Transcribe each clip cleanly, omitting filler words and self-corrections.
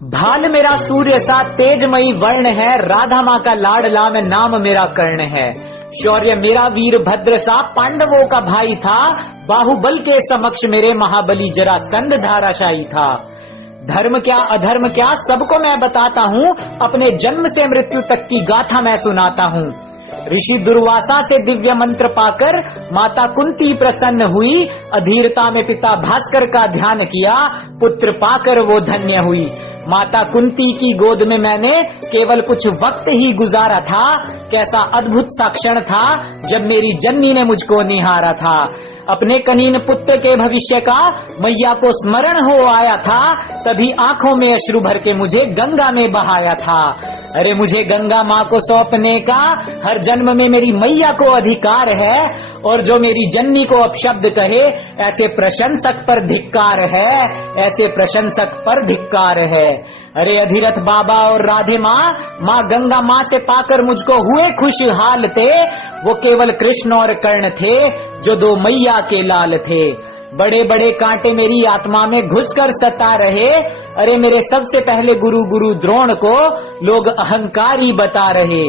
भाल मेरा सूर्य सा तेजमयी वर्ण है, राधा माँ का लाडला में नाम मेरा कर्ण है। शौर्य मेरा वीर भद्र सा पांडवों का भाई था, बाहुबल के समक्ष मेरे महाबली जरासंध धाराशायी था। धर्म क्या अधर्म क्या सबको मैं बताता हूँ, अपने जन्म से मृत्यु तक की गाथा मैं सुनाता हूँ। ऋषि दुर्वासा से दिव्य मंत्र पाकर माता कुंती प्रसन्न हुई, अधीरता में पिता भास्कर का ध्यान किया, पुत्र पाकर वो धन्य हुई। माता कुंती की गोद में मैंने केवल कुछ वक्त ही गुजारा था, कैसा अद्भुत सा क्षण था जब मेरी जननी ने मुझको निहारा था। अपने कनीन पुत्र के भविष्य का मैया को स्मरण हो आया था, तभी आंखों में अश्रु भर के मुझे गंगा में बहाया था। अरे मुझे गंगा माँ को सौंपने का हर जन्म में मेरी मैया को अधिकार है, और जो मेरी जननी को अपशब्द कहे ऐसे प्रशंसक पर धिक्कार है, ऐसे प्रशंसक पर धिक्कार है। अरे अधिरथ बाबा और राधे माँ, माँ गंगा माँ से पाकर मुझको हुए खुशहाल थे। वो केवल कृष्ण और कर्ण थे जो दो मैया के लाल थे। बड़े बड़े कांटे मेरी आत्मा में घुसकर सता रहे। अरे मेरे सबसे पहले गुरु द्रोण को लोग अहंकारी बता रहे।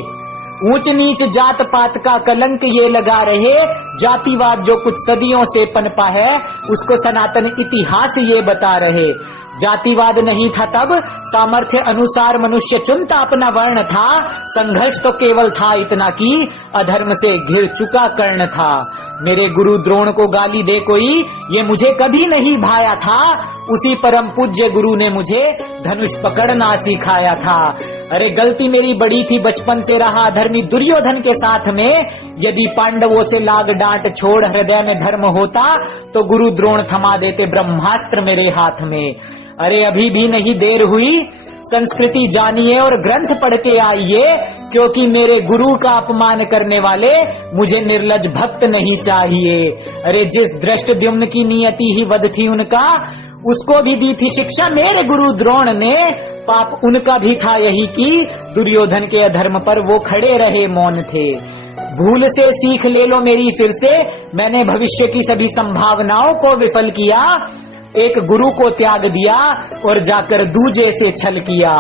ऊंच नीच जात पात का कलंक ये लगा रहे, जातिवाद जो कुछ सदियों से पनपा है उसको सनातन इतिहास ये बता रहे। जातिवाद नहीं था तब, सामर्थ्य अनुसार मनुष्य चुनता अपना वर्ण था। संघर्ष तो केवल था इतना कि अधर्म से घिर चुका कर्ण था। मेरे गुरु द्रोण को गाली दे कोई, ये मुझे कभी नहीं भाया था। उसी परम पूज्य गुरु ने मुझे धनुष पकड़ना सिखाया था। अरे गलती मेरी बड़ी थी, बचपन से रहा धर्मी दुर्योधन के साथ में। यदि पांडवों से लाग डांट छोड़ हृदय में धर्म होता तो गुरु द्रोण थमा देते ब्रह्मास्त्र मेरे हाथ में। अरे अभी भी नहीं देर हुई, संस्कृति जानिए और ग्रंथ पढ़ के आइए, क्योंकि मेरे गुरु का अपमान करने वाले मुझे निर्लज भक्त नहीं चाहिए। अरे जिस दृष्टद्युम्न की नियति ही वध थी उनका, उसको भी दी थी शिक्षा मेरे गुरु द्रोण ने। पाप उनका भी था यही कि दुर्योधन के अधर्म पर वो खड़े रहे, मौन थे। भूल से सीख ले लो मेरी फिर से, मैंने भविष्य की सभी संभावनाओं को विफल किया। एक गुरु को त्याग दिया और जाकर दूजे से छल किया।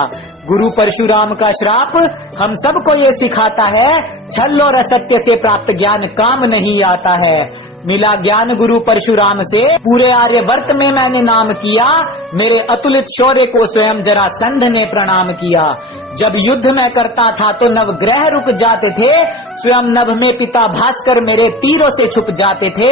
गुरु परशुराम का श्राप हम सबको ये सिखाता है, छल और असत्य से प्राप्त ज्ञान काम नहीं आता है। मिला ज्ञान गुरु परशुराम से, पूरे आर्यवर्त में मैंने नाम किया। मेरे अतुलित शौर्य को स्वयं जरासंध ने प्रणाम किया। जब युद्ध में करता था तो नवग्रह रुक जाते थे, स्वयं नभ में पिता भास्कर मेरे तीरों से छुप जाते थे।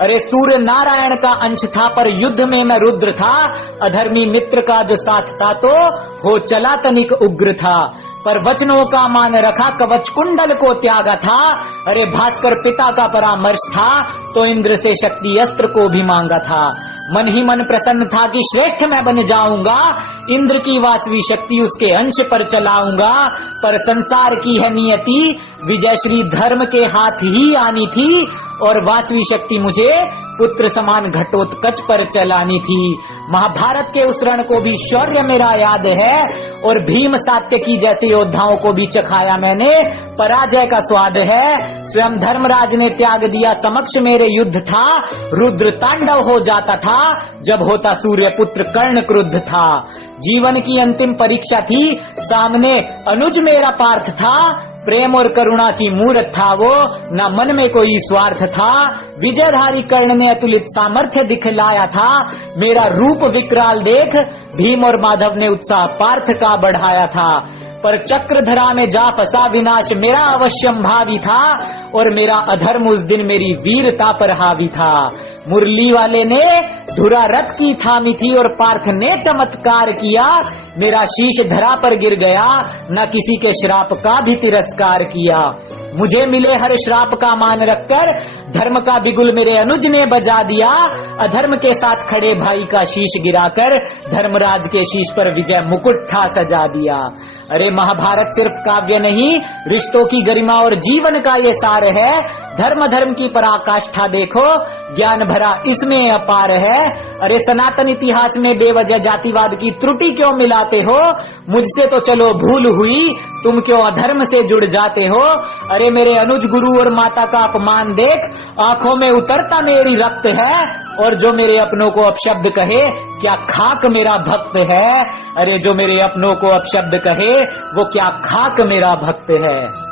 अरे सूर्य नारायण का अंश था पर युद्ध में मैं रुद्र था। अधर्मी मित्र का जो साथ था तो हो चला तनिक उग्र था, पर वचनों का मान रखा, कवच कुंडल को त्यागा था। अरे भास्कर पिता का परामर्श था तो इंद्र से शक्ति अस्त्र को भी मांगा था। मन ही मन प्रसन्न था कि श्रेष्ठ मैं बन जाऊंगा, इंद्र की वासवी शक्ति उसके अंश पर चलाऊंगा। पर संसार की है नियति, विजय श्री धर्म के हाथ ही आनी थी, और वासवी शक्ति मुझे पुत्र समान घटोत्कच पर चलानी थी। महाभारत के उस रण को भी शौर्य मेरा याद है, और भीम सात्यकी जैसे योद्धाओं को भी चखाया मैंने, पराजय का स्वाद है। स्वयं धर्मराज ने त्याग दिया, समक्ष मेरे युद्ध था। रुद्र तांडव हो जाता था जब होता सूर्य पुत्र कर्ण क्रुद्ध था। जीवन की अंतिम परीक्षा थी, सामने अनुज मेरा पार्थ था। प्रेम और करुणा की मूर्त था वो, न मन में कोई स्वार्थ था। विजयधारी कर्ण ने अतुलित सामर्थ्य दिखलाया था। मेरा रूप विकराल देख भीम और माधव ने उत्साह पार्थ का बढ़ाया था। पर चक्रधरा में जा फंसा विनाश मेरा अवश्यम भावी था, और मेरा अधर्म उस दिन मेरी वीरता पर हावी था। मुरली वाले ने धुरा रथ की थामी थी और पार्थ ने चमत्कार किया। मेरा शीश धरा पर गिर गया, न किसी के श्राप का भी तिरस्कार किया। मुझे मिले हर श्राप का मान रखकर धर्म का बिगुल मेरे अनुज ने बजा दिया। अधर्म के साथ खड़े भाई का शीश गिराकर धर्मराज के शीश पर विजय मुकुट था सजा दिया। अरे महाभारत सिर्फ काव्य नहीं, रिश्तों की गरिमा और जीवन का ये सार है। धर्म धर्म की पराकाष्ठा देखो, ज्ञान भरा इसमें अपार है। अरे सनातन इतिहास में बेवजह जातिवाद की त्रुटि क्यों मिलाते हो? मुझसे तो चलो भूल हुई, तुम क्यों अधर्म से जुड़ जाते हो? अरे मेरे अनुज गुरु और माता का अपमान देख, आंखों में उतरता मेरी रक्त है। और जो मेरे अपनों को अपशब्द कहे, क्या खाक मेरा भक्त है? अरे जो मेरे अपनों को अपशब्द कहे, वो क्या खाक मेरा भक्त है?